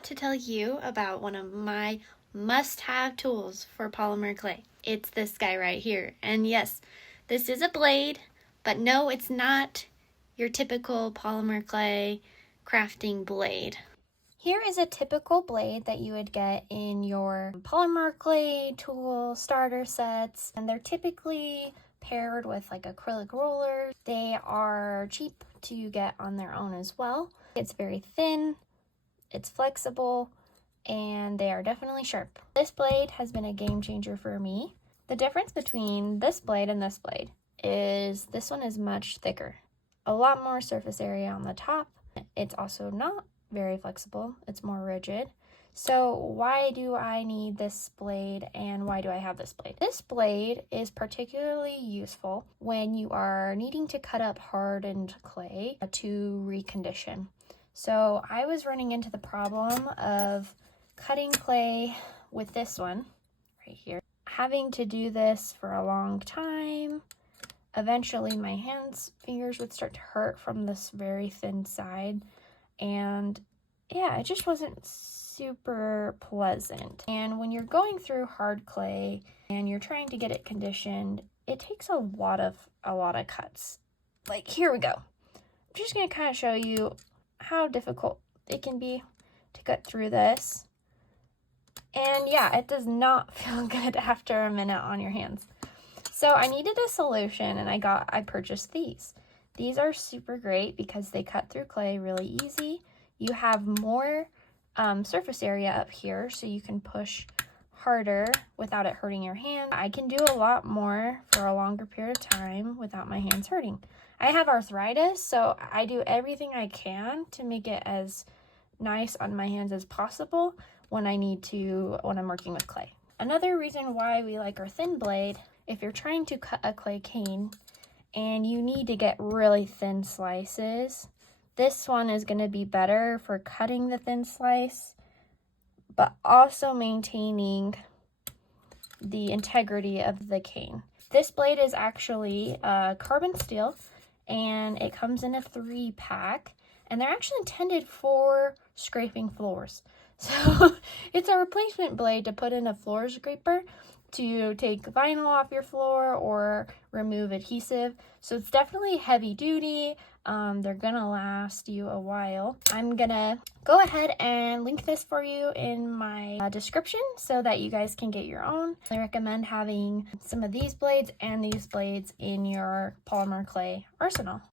want to tell you about one of my must-have tools for polymer clay. It's this guy right here. And yes, this is a blade, but no, it's not your typical polymer clay crafting blade. Here is a typical blade that you would get in your polymer clay tool starter sets, and they're typically paired with like acrylic rollers. They are cheap to get on their own as well. It's very thin, it's flexible, and they are definitely sharp. This blade has been a game changer for me. The difference between this blade and this blade is this one is much thicker. A lot more surface area on the top. It's also not very flexible, it's more rigid. So why do I need this blade and why do I have this blade? This blade is particularly useful when you are needing to cut up hardened clay to recondition. So I was running into the problem of cutting clay with this one right here, having to do this for a long time. Eventually my fingers would start to hurt from this very thin side, and yeah, it just wasn't super pleasant. And when you're going through hard clay and you're trying to get it conditioned, it takes a lot of cuts. Like, here we go. I'm just going to kind of show you how difficult it can be to cut through this. And yeah, it does not feel good after a minute on your hands. So I needed a solution, and I purchased these. These are super great because they cut through clay really easy. You have more surface area up here, so you can push harder without it hurting your hand. I can do a lot more for a longer period of time without my hands hurting. I have arthritis, so I do everything I can to make it as nice on my hands as possible when I'm working with clay. Another reason why we like our thin blade, if you're trying to cut a clay cane and you need to get really thin slices, this one is going to be better for cutting the thin slice, but also maintaining the integrity of the cane. This blade is actually carbon steel, and it comes in a 3-pack, and they're actually intended for scraping floors. So it's a replacement blade to put in a floor scraper to take vinyl off your floor or remove adhesive. So it's definitely heavy duty. They're gonna last you a while. I'm gonna go ahead and link this for you in my description so that you guys can get your own. I recommend having some of these blades and these blades in your polymer clay arsenal.